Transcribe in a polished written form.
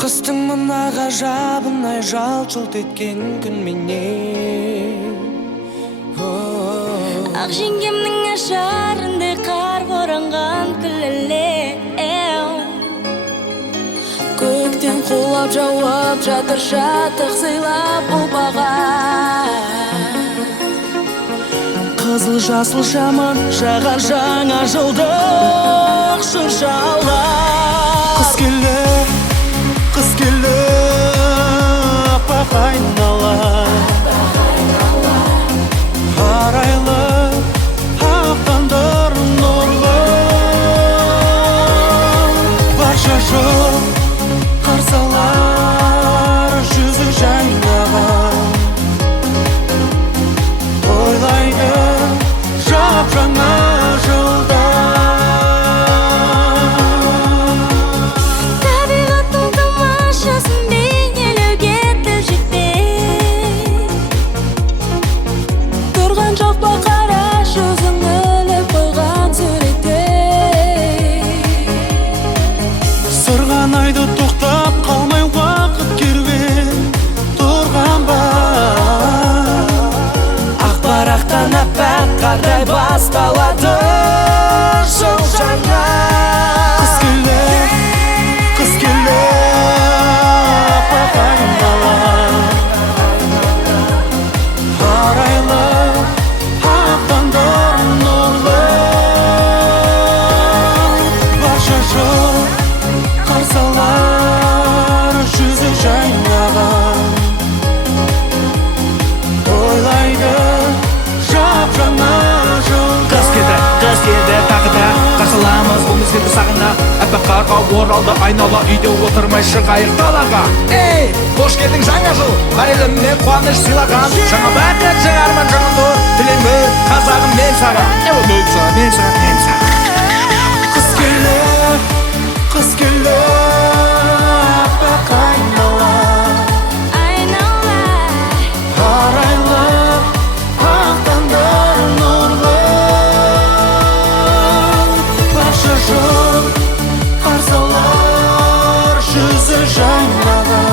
Қыстың мына ғажабынай жалт-жұлт еткен күн менен Ақ жеңгемнің ажарындай қар боранған күллелеу Көктен құлап жауап жатыр шаттық сыйлап ұлпаға Қызыл жасыл шамын жағар жаңа жылдық шыршалар Қыз келді аппақ айнала арайлы ақтандар нұрлы барша жұрт қарсы алар жүзі жайнаған ойлайды жап-жаңа жылда Табиғаттың тамашасын бейнелеуге тіл жетпей Тұрған жоқ па қараш өзің іліп қойған суреттей Сырғанайды тоқтап қалмай уақыт керуен тұрған ба Ақ барақтан аппақ қардай басталады жыл жаңа Қыз келді аппақ айнала арайлы ақтандар нұрлы барша жұрт қарсы алар жүзі жайнаған ойлайды жап-жаңа жылда Қыз келді тағы да қарсы аламыз бұл мезгілді сағына аппақ қарға оралды айнала үйде отырмай шығайық далаға Ей, қош келдің жаңа жыл бар еліме қуаныш сыйлаған жаңа бақыт жаңа арман жаңа нұр тілеймін қазағым мен саған мен саған Қыз келді аппақ айнала арайлы ақтандар нұрлы барша жұрт қарсы алар жүзі жайнаған